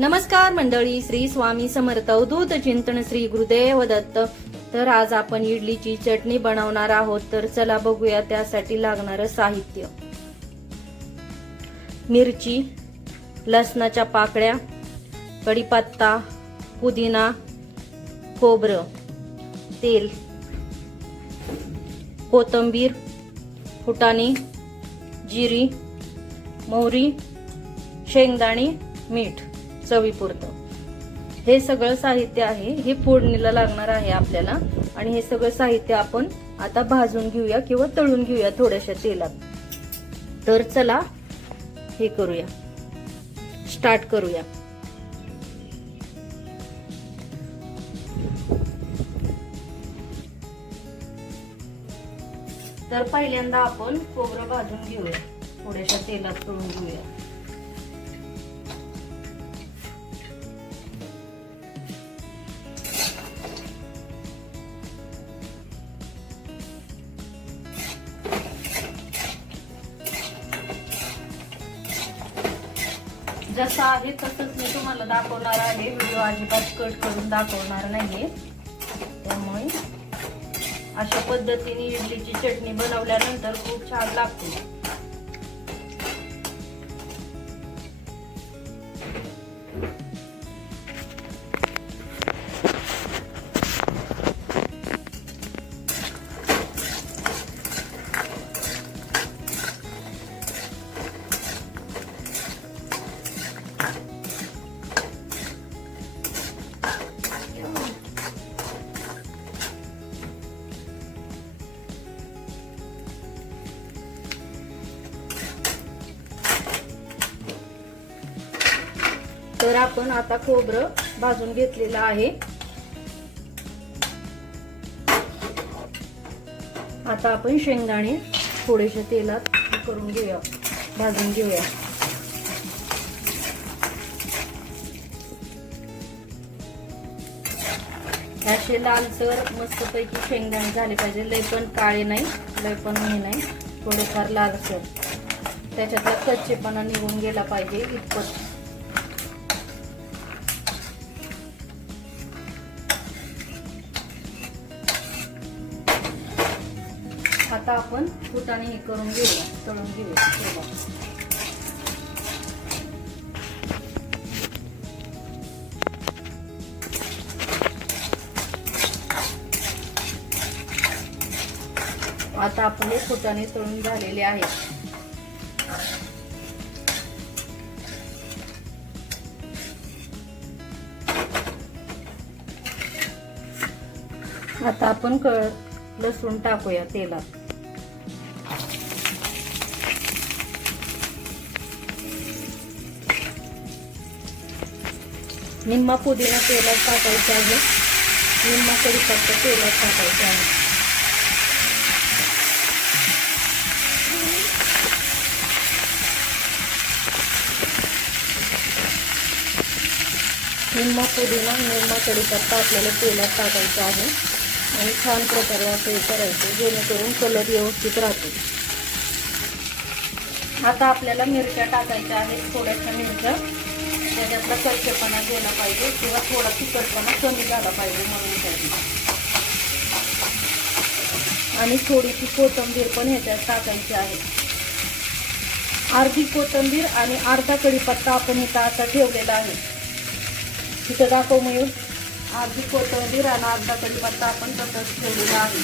नमस्कार मंडळी, श्री स्वामी समर्थ अवधूत चिंतन श्री गुरुदेव दत्त. तर आज आपण इडलीची चटणी बनवणार आहोत. तर चला बघूया त्यासाठी लागणारं साहित्य. मिरची, लसणाच्या पाकळ्या, कढीपत्ता, पुदिना, खोबरं, तेल, कोथिंबीर, फुटाणे, जिरी, मोहरी, शेंगदाणे, मीठ चवीपुरतं. हे सगळं साहित्य आहे. हे फोडणीला लागणार आहे आपल्याला. आणि हे सगळं साहित्य आपण आता भाजून घेऊया किंवा तळून घेऊया थोड्याशा तेलात. तर चला हे करूया, स्टार्ट करूया. तर पहिल्यांदा आपण खोबरं भाजून घेऊया, थोड्याशा तेलात तळून घेऊया. जसं आहे तसंच मी तुम्हाला दाखवणार आहे. व्हिडिओ अजिबात कट करून दाखवणार नाहीये. त्यामुळे अशा पद्धतीने इडलीची चटणी बनवल्यानंतर खूप छान लागते. तर आपण आता खोबरं भाजून घेतलेलं आहे. आता आपण शेंगदाणे थोडेसे तेलात करून घेऊया, भाजून घेऊया. असे लालसर मस्तपैकी शेंगदाणे झाले पाहिजे. लय पण काळे नाही, लय पण हे नाही, थोडेफार लालसर. त्याच्यातला कच्चेपणा निघून गेला पाहिजे इतपत. आता आपण फुटाणे हे करून घेऊया, तळून घेऊया. आता आपले फुटाणे तळून झालेले आहेत. आता आपण लसूण टाकूया तेलात. निम्मा पुदिना तेलात टाकायचा आहे, निम्मा कढीपत्ता तेलात टाकायचा आहे. निम्मा पुदिना, निम्मा कढीपत्ता आपल्याला तेलात टाकायचा आहे आणि छान प्रकारे असं हे करायचं, जेणेकरून कलर व्यवस्थित राहतो. आता आपल्याला मिरच्या टाकायच्या आहेत, थोड्याशा मिरच्या. त्याच्यातला कच्चेपणा गेला पाहिजे किंवा थोडा तिखटपणा कमी झाला पाहिजे म्हणून त्याची. आणि थोडीशी कोथिंबीर पण ह्याच्यात टाकायची आहे. अर्धी कोथिंबीर आणि अर्धा कढीपत्ता आपण इथं आता ठेवलेला आहे. तिथं दाखव मयूर. अर्धी कोथिंबीर आणि अर्धा कढीपत्ता आपण तसंच ठेवलेला आहे.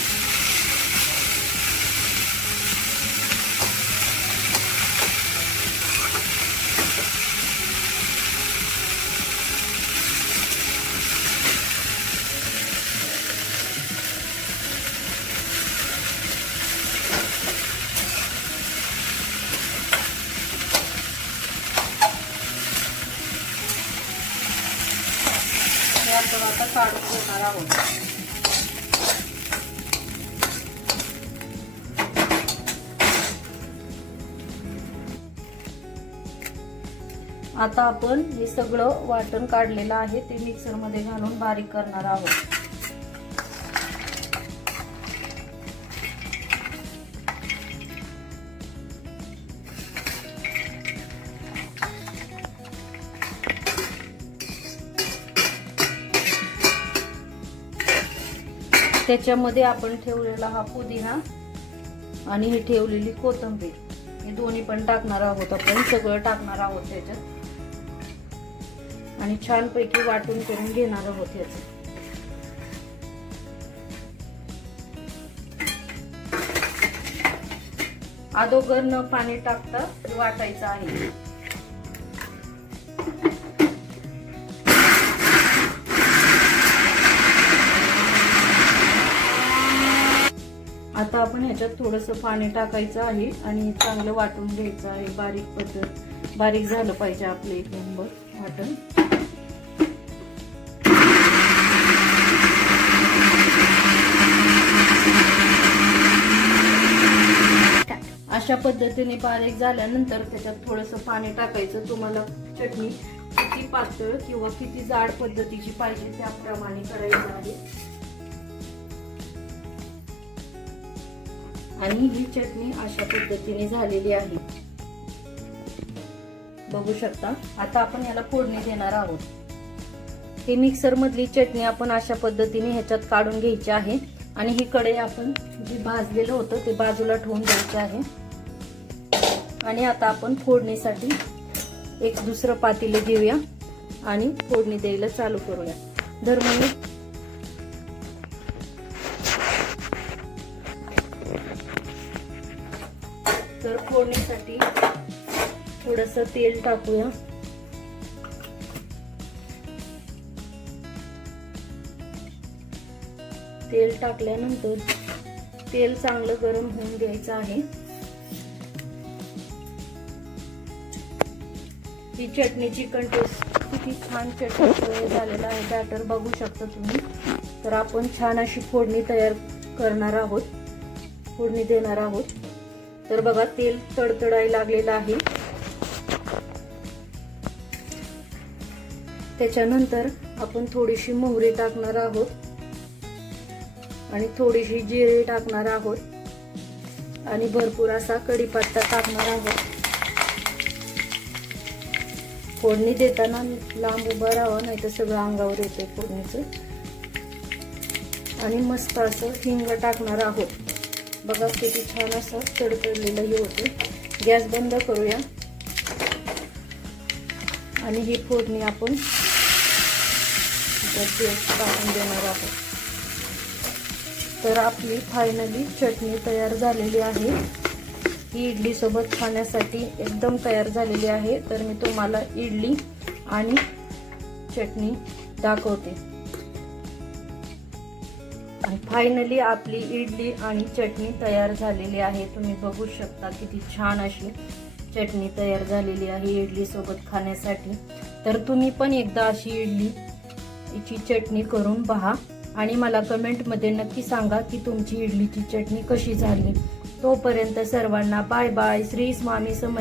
आपण आता काढून घेणार आहोत. आता आपण हे सगळं वाटण काढलेलं आहे ते मिक्सर मध्ये घालून बारीक करणार आहोत. त्याच्यामध्ये आपण ठेवलेला हा पुदिना आणि ही ठेवलेली कोथिंबीर हे दोन्ही पण टाकणार आहोत. आपण सगळं टाकणार आहोत त्याच्यात आणि छानपैकी वाटून करून घेणार आहोत याचं. अगोदर न पाणी टाकता वाटायचं आहे. आता आपण ह्याच्यात थोडंसं पाणी टाकायचं आहे आणि चांगलं वाटून घ्यायचं आहे. बारीक झालं पाहिजे आपलं एक नंबर वाटण. अशा पद्धतीने बारीक झाल्यानंतर त्याच्यात थोडंसं पाणी टाकायचं. तुम्हाला चटणी किती पातळ किंवा किती जाड पद्धतीची पाहिजे त्याप्रमाणे करायचं आहे. आणि ही चटणी अशा पद्धतीने झालेली आहे, बघू शकता. आता आपण याला फोडणी देणार आहोत. ही मिक्सर मधली चटणी आपण अशा पद्धतीने ह्याच्यात काढून घ्यायची आहे आणि ही कढई आपण जे भाजलेलं होतं ते बाजूला ठेवून द्यायचं आहे. आणि आता आपण फोडणीसाठी एक दुसरं पातेलं घेऊया आणि फोडणी द्यायला चालू करूया. धर्मनी तर फोडणीसाठी थोडंसं तेल टाकूया. तेल टाकल्यानंतर तेल चांगलं गरम होऊन द्यायचं आहे. ही चटणीची किती छान चटणी झालेला आहे, बॅटर बघू शकता तुम्ही. तर आपण छान अशी फोडणी तयार करणार आहोत, फोडणी देणार आहोत. तर बघा तेल तडतडायला लागलेलं आहे. त्याच्यानंतर आपण थोडीशी मोहरी टाकणार आहोत आणि थोडीशी जिरे टाकणार आहोत आणि भरपूर असा कढीपत्ता टाकणार आहोत. फोडणी देताना लांब उभं राहावं, नाही तर सगळं अंगावर येते फोडणीचं. आणि मस्त असं हिंग टाकणार आहोत. बघा किती छान असं तडतडलेलं हे होतं. गॅस बंद करूया आणि ही फोडणी आपण टाकून देणार आहोत. तर आपली फायनली चटणी तयार झालेली आहे. ही इडली सोबत खाण्यासाठी एकदम तयार झालेली आहे. तर मी तुम्हाला इडली आणि चटणी दाखवते. आणि फायनली आपली इडली आणि चटणी तयार झालेली आहे. तुम्ही बघू शकता किती छान अशी चटणी तयार झालेली आहे इडली सोबत खाण्यासाठी. तर तुम्ही पण एकदा अशी इडलीची चटणी करून पहा आणि मला कमेंट मध्ये नक्की सांगा की तुमची इडलीची चटणी कशी झाली. तोपर्यंत सर्वांना बाय बाय. श्री स्वामी समर्थ.